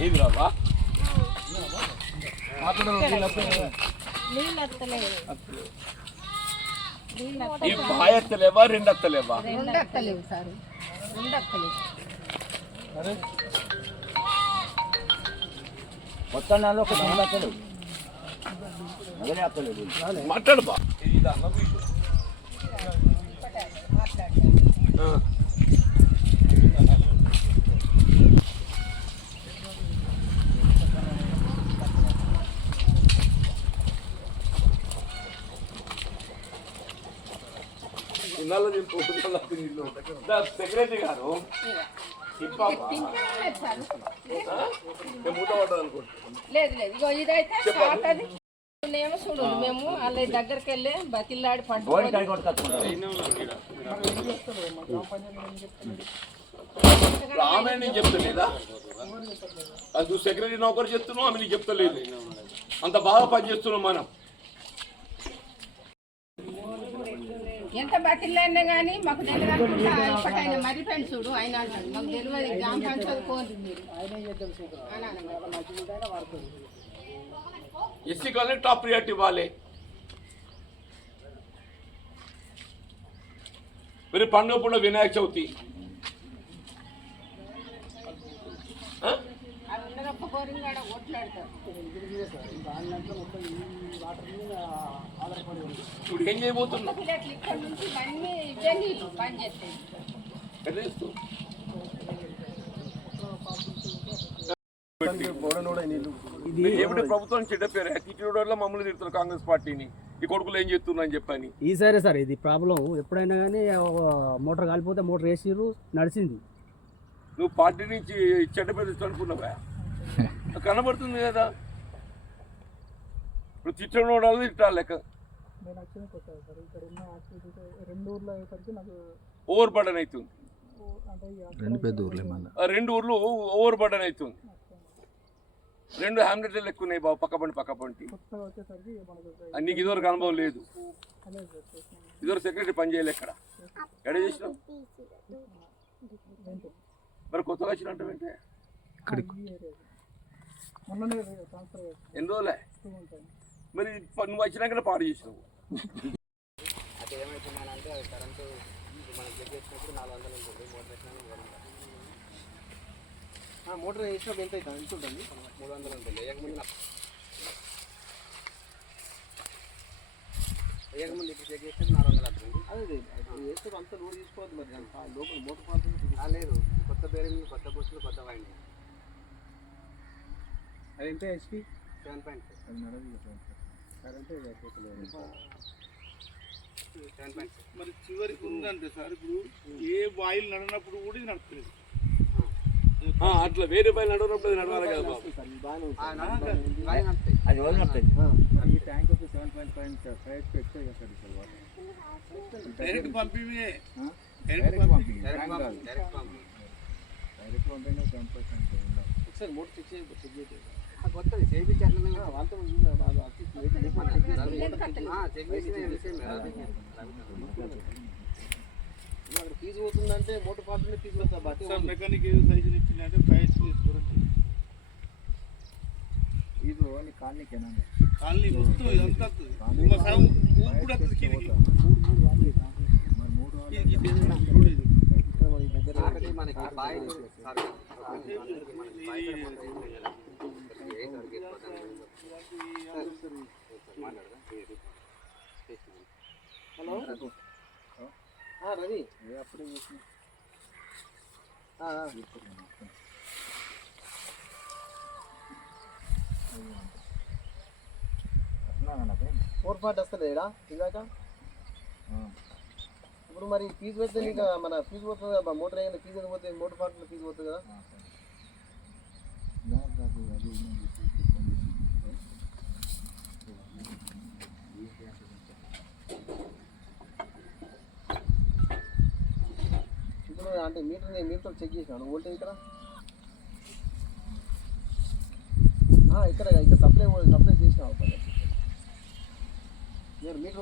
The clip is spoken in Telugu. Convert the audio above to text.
ఏది రావా నీళ్ళు వస్తలేదు నీళ్ళు ఈ బాయ్ ఎత్తలేవా రెండు ఎత్తలేవా ఉండక్కలేవు సార్ ఉండక్కలేవు మొత్తం నాలో ఒక దొంగ అత్తలు అదే అత్తలేదు మాట్లాడు బా ఇది ఇదా, ఇన్నాళ్ళు నేను పోతున్నా నీళ్ళు. దా, సెక్రటరీ గారు. మూత లేదు లేదు. ఇగో ఇదైతే స్టార్ట్ అది చూడు మేము వాళ్ళ దగ్గరికి వెళ్ళి బతిల్లాడి కొట్టుకొచ్చుకుంటారు ఆమె నీకు చెప్తలేదా? అది నువ్వు సెక్రటరీ నౌకరు చెప్తున్నావు ఆమె నీకు చెప్తలేదు. అంత బాగా పనిచేస్తున్నాం మనం. ఎంత బతిల్లాడినా కానీ మాకు తెలియదు ఇప్పటి ఆయన మరిపోయింది చూడు ఆయన అంటాడు మాకు తెలియదు గ్రామ పంచాయతీ కోరు మీరు. ఎస్సీ కాలనీ టాప్ ప్రియారిటీ ఇవ్వాలి మరి పండుగ వినాయక చవితి ఆ? ఇప్పుడు ఏం చేయబోతున్నా ఏమిటి ప్రభుత్వం చెడ్డ పేరు? తిట్టడం మమ్మల్ని తిడుతున్నారు కాంగ్రెస్ పార్టీని. ఈ కొడుకులు ఏం చేస్తున్నారు అని చెప్పని. ఈసారి సార్ ఇది ప్రాబ్లం. ఎప్పుడైనా కానీ మోటార్ కాలిపోతే మోటార్ వేసిర్రు నడిచింది. నువ్వు పార్టీ నుంచి చెడ్డ పేరు అనుకున్నావా? కనబడుతుంది కదా. నువ్వు తిట్టడం వాళ్ళు తిట్టాలి లెక్క. నేను యాక్చువల్లీ కొట్టాను సార్. ఇక్కడ ఉన్న యాక్టివిటీస్ రెండు ఊర్లో అయ్యేసరికి నాకు ఓవర్ బర్డన్ అవుతుంది ఓ- అంటే ఈ రెండు పెద్ద ఊర్లే మళ్ళీ. ఆ రెండు ఊర్లు ఓవర్ బర్డన్ అవుతుంది రెండు హ్యామ్లెట్లు లెక్క ఉన్నాయి బాబు పక్క పండి పక్క పంటి కొత్తగా వచ్చేసరికి మనకు ఒక ఆ, నీకు ఇదివరకు అనుభవం లేదు. సార్. ఇదివరకు సెక్రటరీ పని చేయలే ఎక్కడ ఎక్కడ చేసినావు? మరి కొత్తగా వచ్చినట్టు అంటే? ఈ ఏరియా. మొన్ననే ట్రాన్స్ఫర్ చేస్తాను ఎన్ని రోజులే? టూ మరి ప- నువ్వు వచ్చినాకనే పాడు చేసినావు. అది అది కరెంటు మనం చెక్ చేసినప్పుడు నాలుగు వందలు ఉంటుంది మోటార్ వేసినా మోటార్ వేసినప్పుడు ఎంత అవుతుంది ఎంత ఉంటుంది మూడు వందలు ఉంటుంది వేయకముందు నాకు వేయకముందు ఇప్పుడు చెక్ చేసినప్పుడు నాలుగు వందలు అవుతుంది అదే వేస్తే అంత లోడ్ తీసుకోవద్దు మరి లోపల మోటార్ పాలు లేదు కొత్త బేరింగ్ కొత్త బస్సులు కొత్త వైండింగ్ అది ఎంత హెచ్పి సెవెన్ పాయింట్ పాయింట్ మరి చివరికి ఉందంటే సార్ ఇప్పుడు ఏ వాయిల్ నడినప్పుడు కూడా ఇది నడుపుతుంది ఆ, అట్లా వేరే పైన నడవనప్పుడు అది నడవాలి కదా బాబు. అది వదిలినట్టుంది ఈ ట్యాంక్ ఒక సెవెన్ పాయింట్ ఫైవ్ ఫైవ్ పెడితే sir direct పంపివే. Direct pumping direct pumping direct pumping ఒకసారి మూడు చెక్ చేయి చెక్ చేయి కొత్తది చేయించి వాళ్ళతో చెక్ చేసిన విషయం అక్కడ ఫీజు పోతుందంటే మోటార్ పార్టీ ఫీజు పోతా సార్ మెకానిక్ సైజులు ఇచ్చిందంటే ఫైవ్ తీసుకోరండి ఇది ఓన్లీ కాలనీకేనా కాలనీ మొత్తం ఇదంతా సాగు ఊరు కూడా వస్తుంది కిందికి మరి మనకి బాయ్ సార్ హలో రవి అప్పుడే చూసిన ఫోర్ పార్ట్ వస్తుంది ఇక్కడ ఇదాక ఇప్పుడు మరి ఫీజు పెడితే నీకు మన ఫీజు పోతుంది కదా మోటార్ అయిన ఫీజు పోతే మోటార్ పార్ట్ ఫీజు పోతుంది కదా ఇప్పుడు అంటే మీటర్ నేను మీటర్ చెక్ చేసినాను. వోల్టేజ్ ఇక్కడ ఇక్కడ ఇక్కడ సప్లై సప్లై చేసినావు? నేను మీటర్